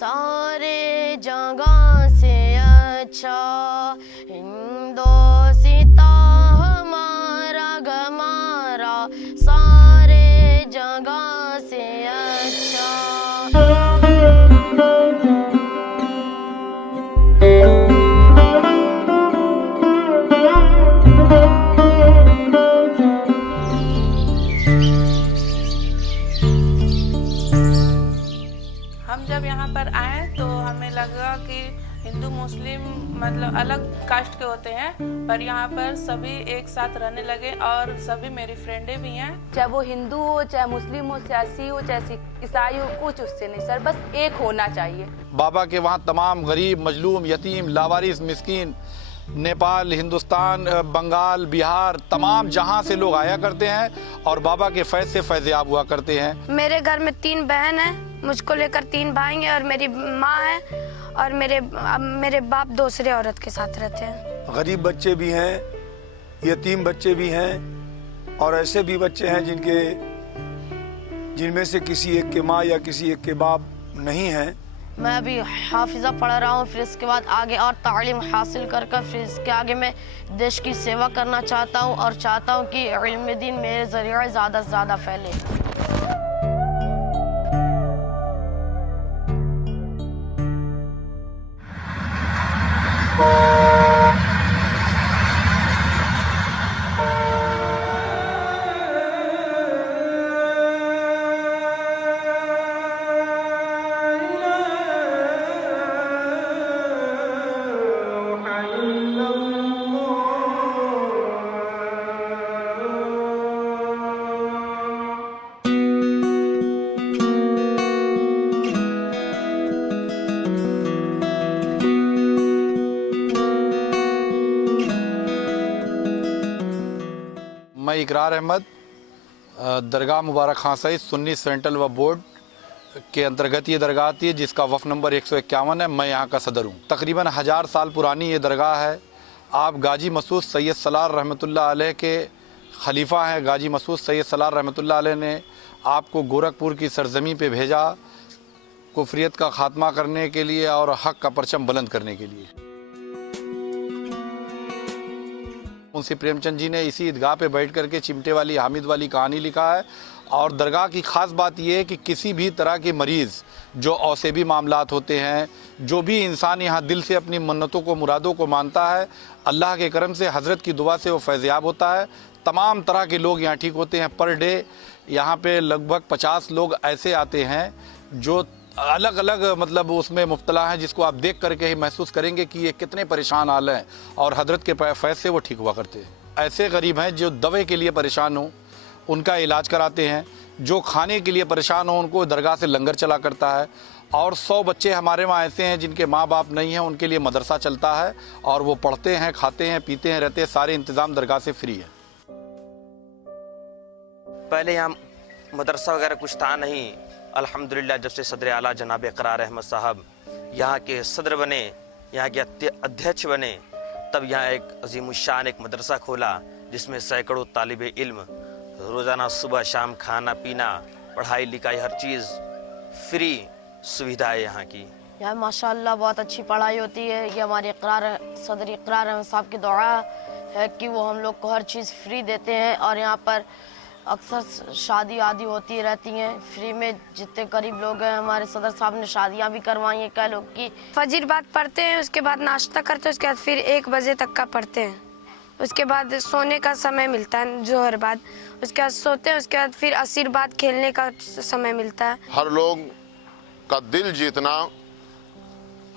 सारे जगह से अच्छा हिंदोस्तां हमारा गमारा, सारे जगह से अच्छा। हम जब यहाँ पर आए तो हमें लगा कि हिंदू मुस्लिम मतलब अलग कास्ट के होते हैं, पर यहाँ पर सभी एक साथ रहने लगे और सभी मेरी फ्रेंडें भी हैं। चाहे वो हिंदू हो, चाहे मुस्लिम हो, सियासी हो, चाहे ईसाई हो, कुछ उससे नहीं सर, बस एक होना चाहिए। बाबा के वहाँ तमाम गरीब, मजलूम, यतीम, लावारिस, मिस्कीन, नेपाल, हिंदुस्तान, बंगाल, बिहार, तमाम जहाँ से लोग आया करते हैं और बाबा के फैज़ से फैज़याब हुआ करते हैं। मेरे घर में 3 बहन हैं, मुझको लेकर 3 भाई हैं और मेरी माँ है और मेरे बाप दूसरे औरत के साथ रहते हैं। गरीब बच्चे भी हैं, यतीम बच्चे भी हैं और ऐसे भी बच्चे हैं जिनमें से किसी एक के माँ या किसी एक के बाप नहीं हैं। मैं अभी हाफिज़ा पढ़ रहा हूँ, फिर इसके बाद आगे और तालीम हासिल कर फिर इसके आगे मैं देश की सेवा करना चाहता हूँ और चाहता हूँ कि इल्म दीन मेरे ज़रिए ज़्यादा से ज़्यादा फैले। मैं इकरार अहमद, दरगाह मुबारक खां सईद सुन्नी सेंट्रल वक्फ बोर्ड के अंतर्गत ये दरगाह आती है, जिसका वफ़ नंबर 151 है। मैं यहाँ का सदर हूँ। तकरीबन 1000 साल पुरानी ये दरगाह है। आप गाजी मसूद सैयद सलार रहमतुल्लाह अलैह के खलीफा हैं। गाजी मसूद सैयद सलार रहमतुल्लाह अलैह ने आपको गोरखपुर की सरजमी पे भेजा, कुफरियत का ख़ात्मा करने के लिए और हक़ का परचम बुलंद करने के लिए। मुंशी प्रेमचंद जी ने इसी ईदगाह पे बैठ कर के चिमटे वाली हामिद वाली कहानी लिखा है। और दरगाह की ख़ास बात यह है कि किसी भी तरह के मरीज़ जो औसेबी मामलात होते हैं, जो भी इंसान यहाँ दिल से अपनी मन्नतों को, मुरादों को मानता है, अल्लाह के करम से, हज़रत की दुआ से वो फैज़याब होता है। तमाम तरह के लोग यहाँ ठीक होते हैं। पर डे यहाँ पे लगभग 50 लोग ऐसे आते हैं जो अलग अलग मतलब उसमें मुब्तला हैं, जिसको आप देख करके ही महसूस करेंगे कि ये कितने परेशान हाल हैं और हजरत के फैज़ से वो ठीक हुआ करते हैं। ऐसे गरीब हैं जो दवे के लिए परेशान हों, उनका इलाज कराते हैं। जो खाने के लिए परेशान हो, उनको दरगाह से लंगर चला करता है। और 100 बच्चे हमारे वहाँ ऐसे हैं जिनके माँ बाप नहीं हैं, उनके लिए मदरसा चलता है और वो पढ़ते हैं, खाते हैं, पीते हैं, रहते हैं। सारे इंतज़ाम दरगाह से फ्री है। पहले यहाँ मदरसा वगैरह कुछ था नहीं। अल्हम्दुलिल्लाह जब से सदर आला जनाब इकरार अहमद साहब यहाँ के सदर बने, यहाँ के अध्यक्ष बने, तब यहाँ एक अजीमुशान एक मदरसा खोला जिसमें सैकड़ों तालिब इल्म रोज़ाना सुबह शाम खाना पीना, पढ़ाई लिखाई, हर चीज़ फ्री सुविधा है यहाँ की। यहाँ माशाल्लाह बहुत अच्छी पढ़ाई होती है। ये हमारे सदर इकरार अहमद साहब की दुआ है कि वो हम लोग को हर चीज़ फ्री देते हैं। और यहाँ पर अक्सर शादी आदि होती रहती हैं फ्री में। जितने करीब लोग हैं, हमारे सदर साहब ने शादियाँ भी करवाई हैं कई लोग की। फजर बाद पढ़ते हैं, उसके बाद नाश्ता करते हैं, उसके बाद फिर 1 बजे तक का पढ़ते हैं। उसके बाद सोने का समय मिलता है जोहर बाद, उसके बाद सोते हैं। उसके बाद फिर असर बाद खेलने का समय मिलता है। हर लोग का दिल जीतना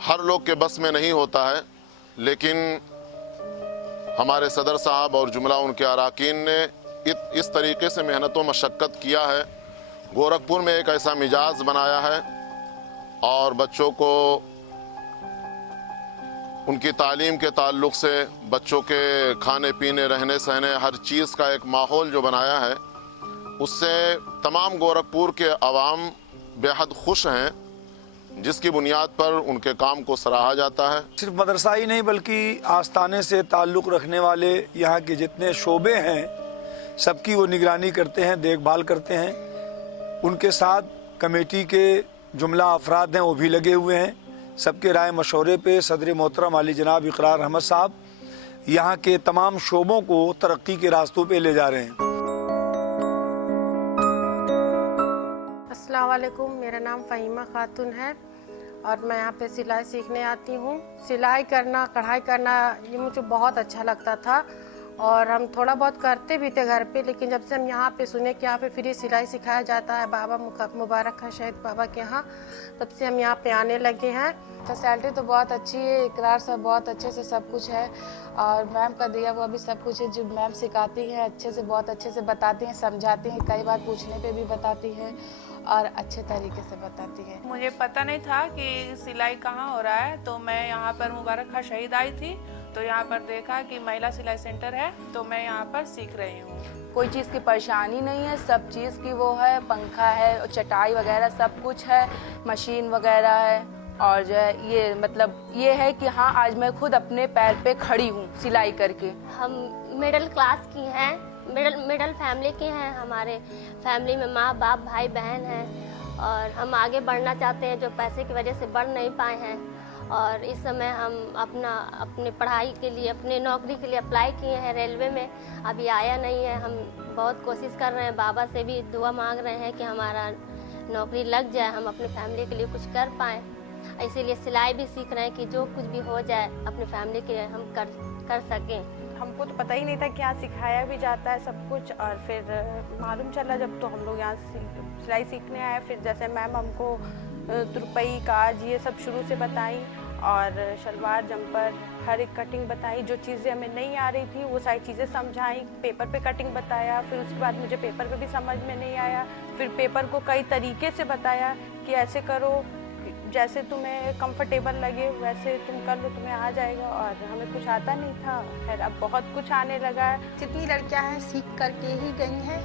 हर लोग के बस में नहीं होता है, लेकिन हमारे सदर साहब और जुमला उनके अराकीन ने इस तरीके से मेहनत व मशक्क़त किया है। गोरखपुर में एक ऐसा मिजाज बनाया है और बच्चों को उनकी तालीम के ताल्लुक़ से, बच्चों के खाने पीने, रहने सहने, हर चीज़ का एक माहौल जो बनाया है, उससे तमाम गोरखपुर के अवाम बेहद खुश हैं, जिसकी बुनियाद पर उनके काम को सराहा जाता है। सिर्फ मदरसा ही नहीं बल्कि आस्थाने से ताल्लुक़ रखने वाले यहाँ के जितने शोबे हैं, सबकी वो निगरानी करते हैं, देखभाल करते हैं। उनके साथ कमेटी के जुमला अफराद हैं वो भी लगे हुए हैं। सबके राय मशवरे पे सदर मोहतरम आली जनाब इकरार अहमद साहब यहाँ के तमाम शोबों को तरक्की के रास्तों पे ले जा रहे हैं। अस्सलाम वालेकुम, मेरा नाम फ़हीमा खातून है और मैं यहाँ पे सिलाई सीखने आती हूँ। सिलाई करना, कढ़ाई करना ये मुझे बहुत अच्छा लगता था और हम थोड़ा बहुत करते भी थे घर पे, लेकिन जब से हम यहाँ पे सुने कि यहाँ पे फ्री सिलाई सिखाया जाता है बाबा मुबारक खां शहीद बाबा के यहाँ, तब से हम यहाँ पे आने लगे हैं। फैसिलिटी तो बहुत अच्छी है, इकरार सब बहुत अच्छे से सब कुछ है और मैम का दिया हुआ भी सब कुछ है। जो मैम सिखाती हैं अच्छे से, बहुत अच्छे से बताती हैं, समझाती हैं, कई बार पूछने पे भी बताती हैं और अच्छे तरीके से बताती है। मुझे पता नहीं था कि सिलाई कहाँ हो रहा है, तो मैं यहाँ पर मुबारक खां शहीद आई थी तो यहाँ पर देखा कि महिला सिलाई सेंटर है, तो मैं यहाँ पर सीख रही हूँ। कोई चीज़ की परेशानी नहीं है, सब चीज़ की वो है, पंखा है, चटाई वगैरह सब कुछ है, मशीन वगैरह है और जो है ये मतलब ये है कि हाँ आज मैं खुद अपने पैर पे खड़ी हूँ सिलाई करके। हम मिडिल क्लास की हैं, मिडिल फैमिली की हैं। हमारे फैमिली में माँ बाप भाई बहन हैं और हम आगे बढ़ना चाहते हैं जो पैसे की वजह से बढ़ नहीं पाए हैं। और इस समय हम अपने पढ़ाई के लिए, अपने नौकरी के लिए अप्लाई किए हैं रेलवे में, अभी आया नहीं है। हम बहुत कोशिश कर रहे हैं, बाबा से भी दुआ मांग रहे हैं कि हमारा नौकरी लग जाए, हम अपनी फैमिली के लिए कुछ कर पाएँ। इसीलिए सिलाई भी सीख रहे हैं कि जो कुछ भी हो जाए अपनी फैमिली के लिए हम कर सकें। हमको तो पता ही नहीं था कि यहाँ सिखाया भी जाता है सब कुछ और फिर मालूम चला जब तो हम लोग यहाँ सिलाई सीखने आए। फिर जैसे मैम हमको तुरपई, काज ये सब शुरू से बताई और शलवार, जंपर, हर एक कटिंग बताई। जो चीज़ें हमें नहीं आ रही थी वो सारी चीज़ें समझाई। पेपर पे कटिंग बताया, फिर उसके बाद मुझे पेपर पे भी समझ में नहीं आया, फिर पेपर को कई तरीके से बताया कि ऐसे करो, जैसे तुम्हें कंफर्टेबल लगे वैसे तुम कर लो, तुम्हें आ जाएगा। और हमें कुछ आता नहीं था, खैर अब बहुत कुछ आने लगा है। जितनी लड़कियां हैं सीख करके ही गई हैं,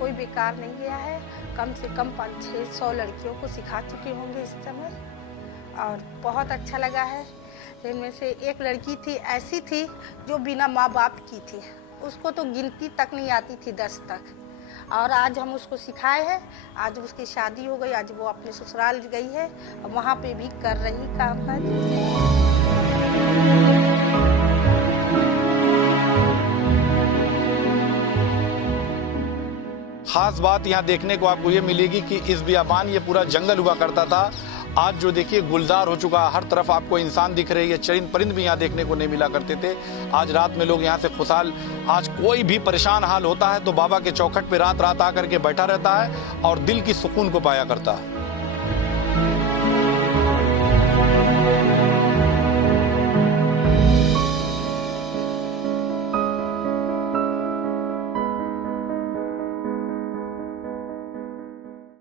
कोई बेकार नहीं गया है। कम से कम 500-600 लड़कियों को सिखा चुके होंगे इस समय और बहुत अच्छा लगा है। जिनमें से एक लड़की थी ऐसी थी जो बिना माँ बाप की थी, उसको तो गिनती तक नहीं आती थी 10 तक, और आज हम उसको सिखाए हैं। आज उसकी शादी हो गई, आज वो अपने ससुराल गई है, वहाँ पे भी कर रही काम काज। खास बात यहाँ देखने को आपको ये मिलेगी कि इस बियाबान ये पूरा जंगल हुआ करता था, आज जो देखिए गुलजार हो चुका, हर तरफ आपको इंसान दिख रही है, चरिंद परिंद भी यहाँ देखने को नहीं मिला करते थे। आज रात में लोग यहाँ से खुशहाल, आज कोई भी परेशान हाल होता है तो बाबा के चौखट पे रात रात आकर के बैठा रहता है और दिल की सुकून को पाया करता है।